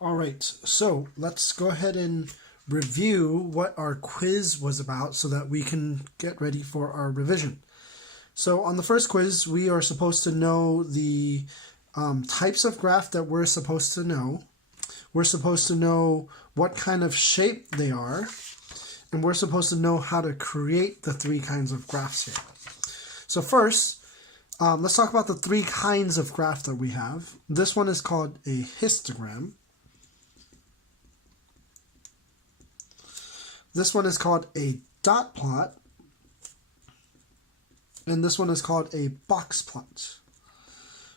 All right, so let's go ahead and review what our quiz was about so that we can get ready for our revision. So on the first quiz, we are supposed to know the types of graph that we're supposed to know. We're supposed to know what kind of shape they are, and we're supposed to know how to create the three kinds of graphs here. So first, let's talk about the three kinds of graph that we have. This one is called a histogram. This one is called a dot plot. And this one is called a box plot.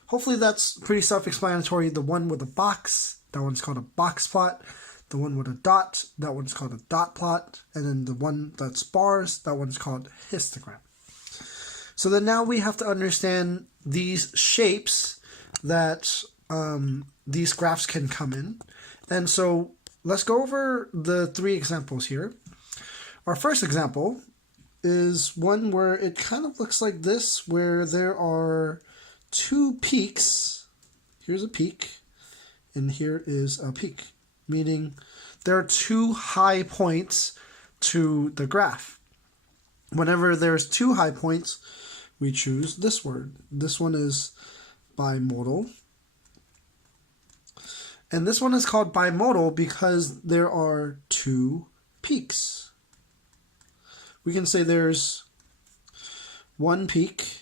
Hopefully that's pretty self-explanatory. The one with a box, that one's called a box plot. The one with a dot, that one's called a dot plot. And then the one that's bars, that one's called histogram. So then now we have to understand these shapes that these graphs can come in. And so let's go over the three examples here. Our first example is one where it kind of looks like this, where there are two peaks. Here's a peak, and here is a peak, meaning there are two high points to the graph. Whenever there's two high points, we choose this word. This one is bimodal. And this one is called bimodal because there are two peaks. We can say there's one peak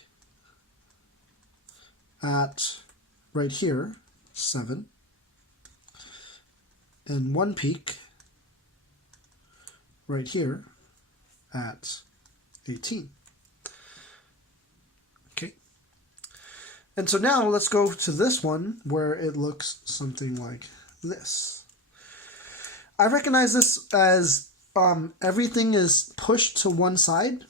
at right here, 7, and one peak right here at 18. Okay. And so now let's go to this one where it looks something like this. I recognize this as everything is pushed to one side,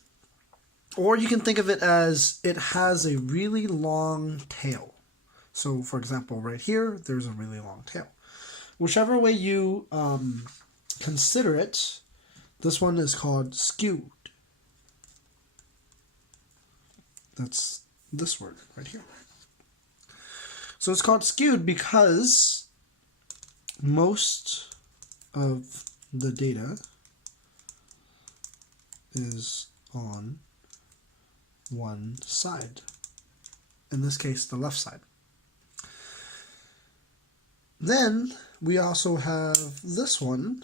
or you can think of it as it has a really long tail. So for example, right here, there's a really long tail. Whichever way you consider it, this one is called skewed. That's this word right here. So it's called skewed because most of the data is on one side. In this case, the left side. Then we also have this one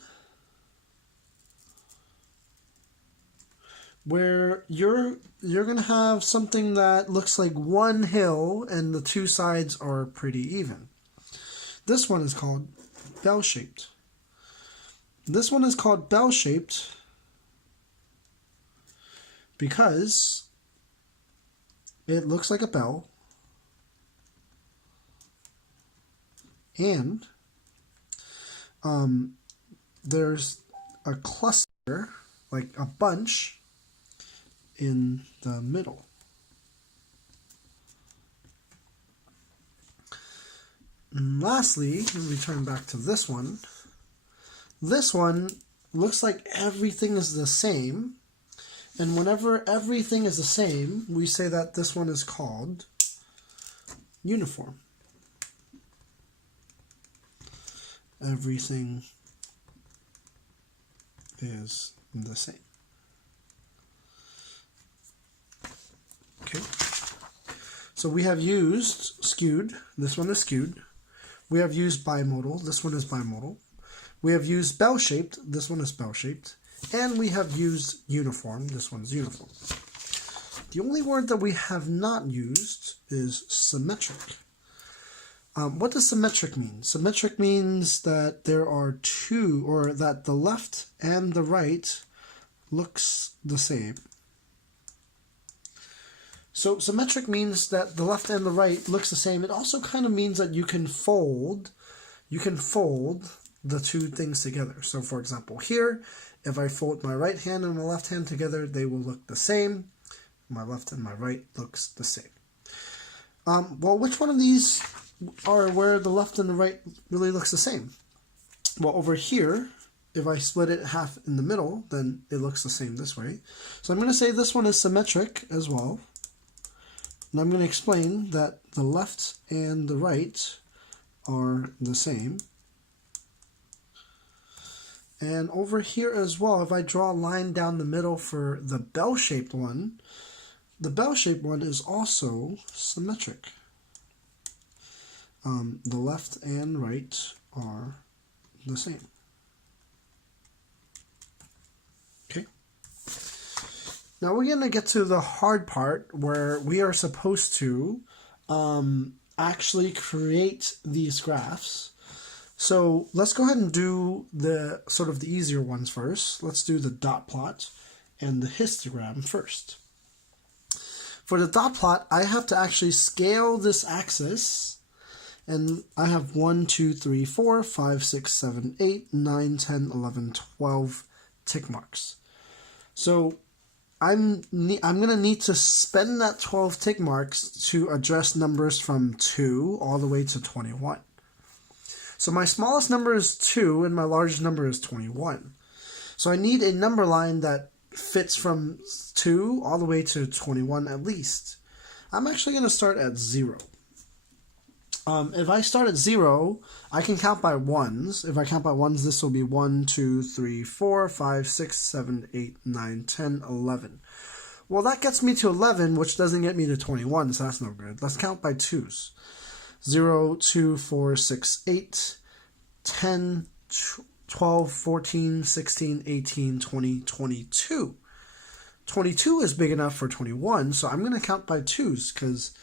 where you're going to have something that looks like one hill and the two sides are pretty even. This one is called bell-shaped. This one is called bell-shaped because it looks like a bell and there's a cluster, like a bunch, in the middle. And lastly, we turn back to this one. This one looks like everything is the same. And whenever everything is the same, we say that this one is called uniform. Everything is the same. Okay. So we have used skewed. This one is skewed. We have used bimodal. This one is bimodal. We have used bell-shaped. This one is bell-shaped. And we have used uniform. This one's uniform. The only word that we have not used is symmetric. What does symmetric mean? Symmetric means that there are two, or that the left and the right looks the same. So symmetric means that the left and the right looks the same. It also kind of means that you can fold the two things together. So for example, here, if I fold my right hand and my left hand together, they will look the same. My left and my right looks the same. Well, which one of these are where the left and the right really looks the same? Well, over here, if I split it half in the middle, then it looks the same this way. So I'm going to say this one is symmetric as well. And I'm going to explain that the left and the right are the same. And over here as well, if I draw a line down the middle for the bell-shaped one, the bell-shaped one is also symmetric. The left and right are the same. Okay. Now we're going to get to the hard part where we are supposed to actually create these graphs. So let's go ahead and do the sort of the easier ones first. Let's do the dot plot and the histogram first. For the dot plot, I have to actually scale this axis, and I have 1, 2, 3, 4, 5, 6, 7, 8, 9, 10, 11, 12 tick marks. So I'm going to need to spend that 12 tick marks to address numbers from 2 all the way to 21. So my smallest number is 2 and my largest number is 21. So I need a number line that fits from 2 all the way to 21 at least. I'm actually going to start at 0. If I start at 0, I can count by ones. If I count by ones, this will be 1, 2, 3, 4, 5, 6, 7, 8, 9, 10, 11. Well, that gets me to 11, which doesn't get me to 21, so that's no good. Let's count by twos. 0, 2, 4, 6, 8, 10, 12, 14, 16, 18, 20, 22. 22 is big enough for 21, so I'm going to count by twos because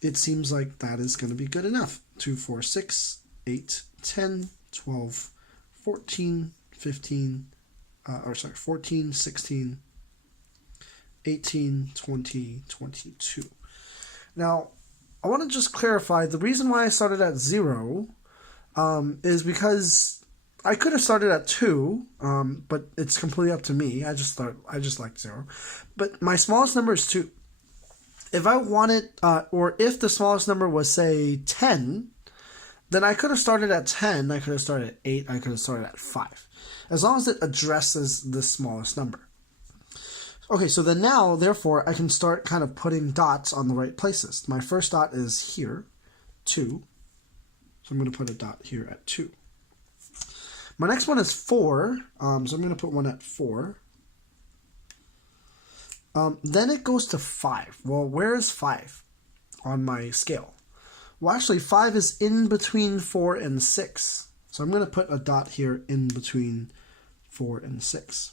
it seems like that is going to be good enough. 2, 4, 6, 8, 10, 12, 14, 15, 14, 16, 18, 20, 22. Now, I want to just clarify, the reason why I started at 0 is because I could have started at 2, but it's completely up to me. I just like 0. But my smallest number is 2. If I wanted, or if the smallest number was, say, 10, then I could have started at 10, I could have started at 8, I could have started at 5. As long as it addresses the smallest number. Okay, so then now, therefore, I can start kind of putting dots on the right places. My first dot is here, 2. So I'm going to put a dot here at 2. My next one is 4, so I'm going to put one at 4. Then it goes to 5. Well, where is 5 on my scale? Well, actually, 5 is in between 4 and 6. So I'm going to put a dot here in between 4 and 6.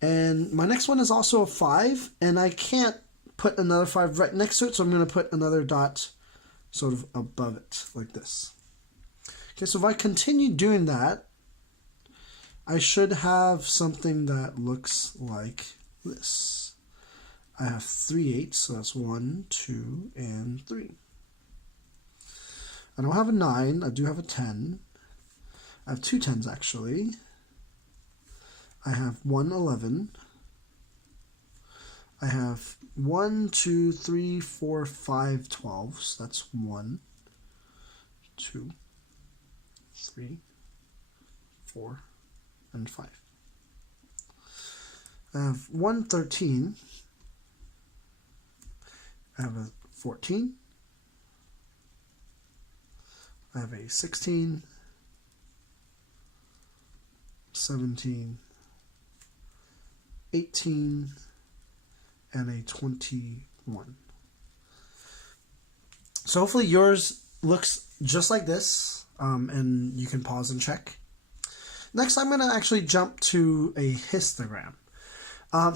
And my next one is also a 5, and I can't put another 5 right next to it, so I'm going to put another dot sort of above it, like this. Okay, so if I continue doing that, I should have something that looks like this. I have 3 8s, so that's 1, 2, and 3. I don't have a 9, I do have a 10. I have 2 10s actually. I have 1 11. I have 1, 2, 3, 4, 5 12s. That's 1, 2, 3, 4, and 5. I have 1 13. I have a 14. I have a 16, 17, 18, and a 21. So hopefully yours looks just like this, and you can pause and check. Next, I'm going to actually jump to a histogram.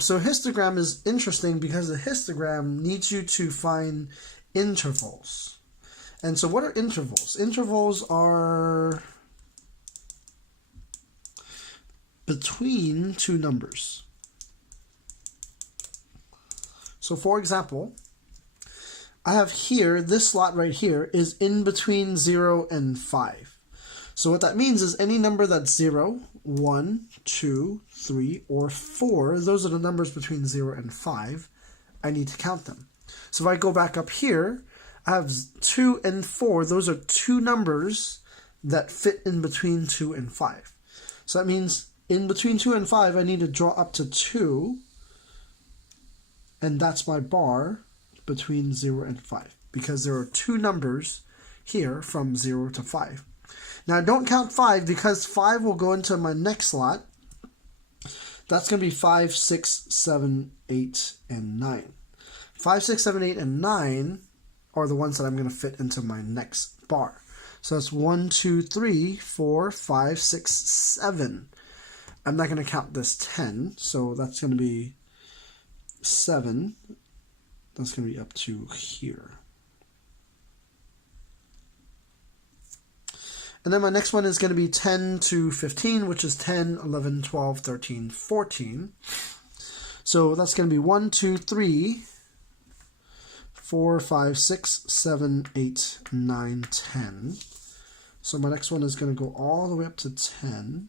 So histogram is interesting because the histogram needs you to find intervals. And so what are intervals? Intervals are between two numbers. So for example, I have here, this slot right here is in between 0 and 5. So what that means is any number that's 0, 1, 2, 3, or 4, those are the numbers between 0 and 5, I need to count them. So if I go back up here, I have 2 and 4, those are two numbers that fit in between 2 and 5. So that means in between 2 and 5, I need to draw up to 2, and that's my bar between 0 and 5, because there are two numbers here from 0 to 5. Now don't count 5 because 5 will go into my next slot. That's going to be 5, 6, 7, 8, and 9. 5, 6, 7, 8, and 9 are the ones that I'm going to fit into my next bar. So that's 1, 2, 3, 4, 5, 6, 7. I'm not going to count this 10, so that's going to be 7. That's going to be up to here. And then my next one is going to be 10 to 15, which is 10, 11, 12, 13, 14. So that's going to be 1, 2, 3, 4, 5, 6, 7, 8, 9, 10. So my next one is going to go all the way up to 10.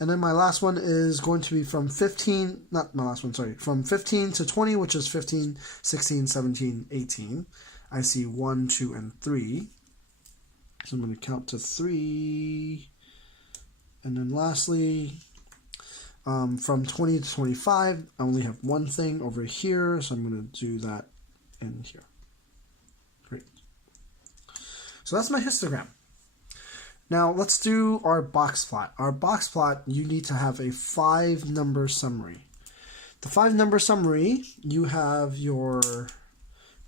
And then my last one is going to be from 15, not my last one, sorry, from 15 to 20, which is 15, 16, 17, 18. I see 1, 2, and 3. So I'm going to count to 3. And then lastly, from 20 to 25, I only have one thing over here, so I'm going to do that in here. Great. So that's my histogram. Now let's do our box plot. Our box plot, you need to have a 5-number summary. The 5-number summary, you have your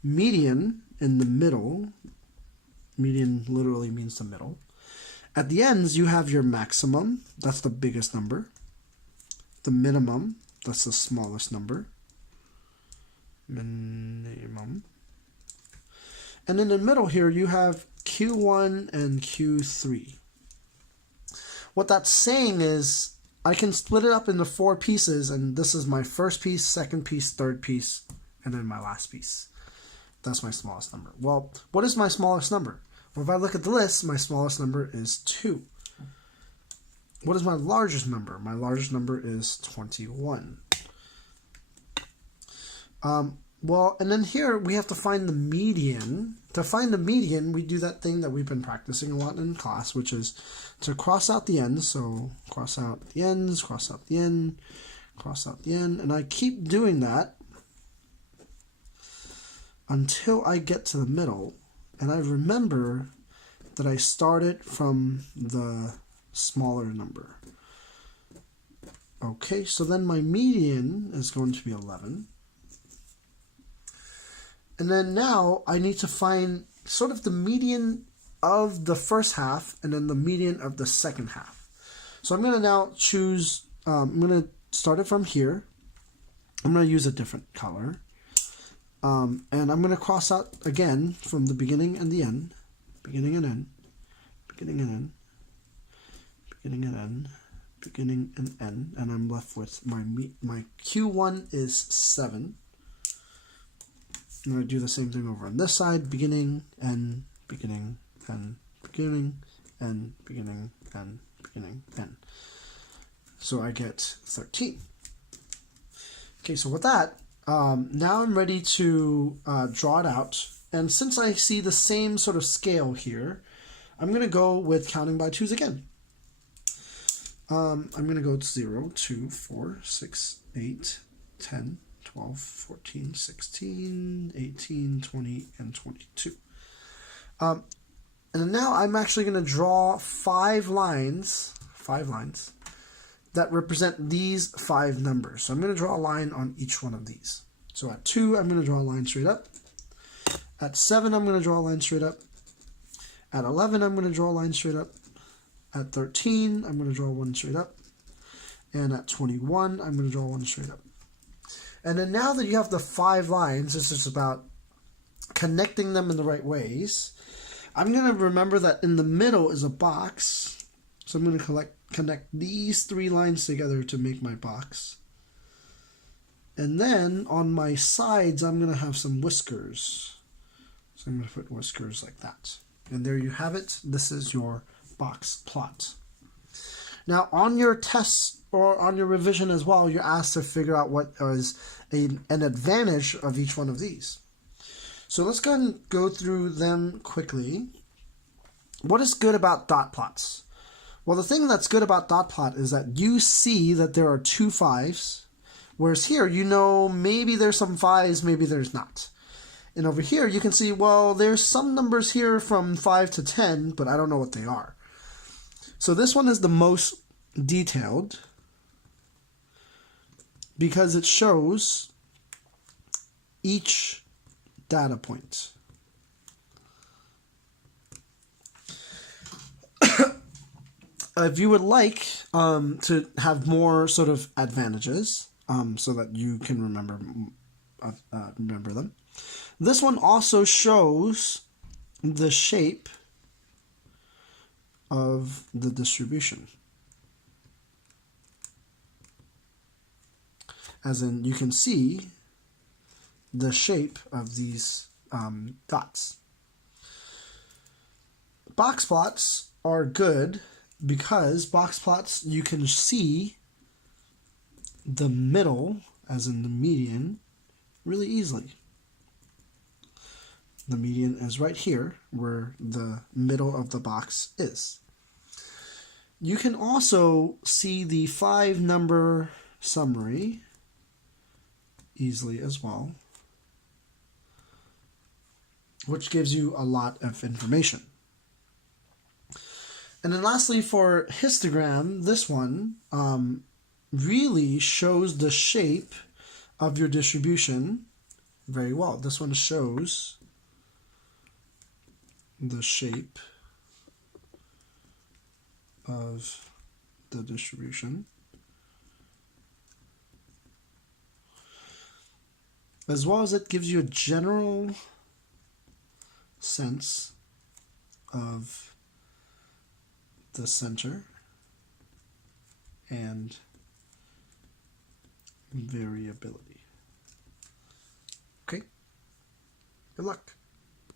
median in the middle. Median literally means the middle. At the ends, you have your maximum. That's the biggest number. The minimum, that's the smallest number. Minimum. And in the middle here, you have Q1 and Q3. What that's saying is I can split it up into 4 pieces, and this is my first piece, second piece, third piece, and then my last piece. That's my smallest number. Well, what is my smallest number? Well, if I look at the list, my smallest number is 2. What is my largest number? My largest number is 21. Well, and then here we have to find the median. To find the median, we do that thing that we've been practicing a lot in class, which is to cross out the ends. So cross out the ends, cross out the end, cross out the end. And I keep doing that until I get to the middle. And I remember that I started from the smaller number. Okay, so then my median is going to be 11. And then now I need to find sort of the median of the first half and then the median of the second half. So I'm going to now choose, I'm going to start it from here. I'm going to use a different color. And I'm going to cross out again from the beginning and the end. Beginning and end. Beginning and end. Beginning and end. Beginning and end. And I'm left with my Q1 is 7. I'm going to do the same thing over on this side. Beginning, end, beginning, end, beginning, end, beginning, end, beginning, end. So I get 13. Okay, so with that, now I'm ready to draw it out. And since I see the same sort of scale here, I'm going to go with counting by 2s again. I'm going to go 0, 2, 4, 6, 8, 10, 12, 14, 16, 18, 20, and 22. And now I'm actually going to draw 5 lines that represent these 5 numbers. So I'm going to draw a line on each one of these. So at 2, I'm going to draw a line straight up. At 7, I'm going to draw a line straight up. At 11, I'm going to draw a line straight up. At 13, I'm going to draw one straight up. And at 21, I'm going to draw one straight up. And then now that you have the 5 lines, it's just about connecting them in the right ways. I'm going to remember that in the middle is a box. So I'm going to connect these 3 lines together to make my box. And then on my sides, I'm going to have some whiskers. So I'm going to put whiskers like that. And there you have it. This is your box plot. Now on your tests or on your revision as well, you're asked to figure out what is an advantage of each one of these. So let's go ahead and go through them quickly. What is good about dot plots? Well, the thing that's good about dot plot is that you see that there are 2 5s, whereas here, you know, maybe there's some 5s, maybe there's not. And over here, you can see, well, there's some numbers here from 5 to 10, but I don't know what they are. So this one is the most detailed because it shows each data point. If you would like to have more sort of advantages so that you can remember them, this one also shows the shape of the distribution. As in, you can see the shape of these dots. Box plots are good because box plots, you can see the middle, as in the median, really easily. The median is right here where the middle of the box is. You can also see the 5-number summary easily as well, which gives you a lot of information. And then lastly, for histogram, this one really shows the shape of your distribution very well. This one shows the shape of the distribution, as well as it gives you a general sense of the center and variability. Okay, good luck.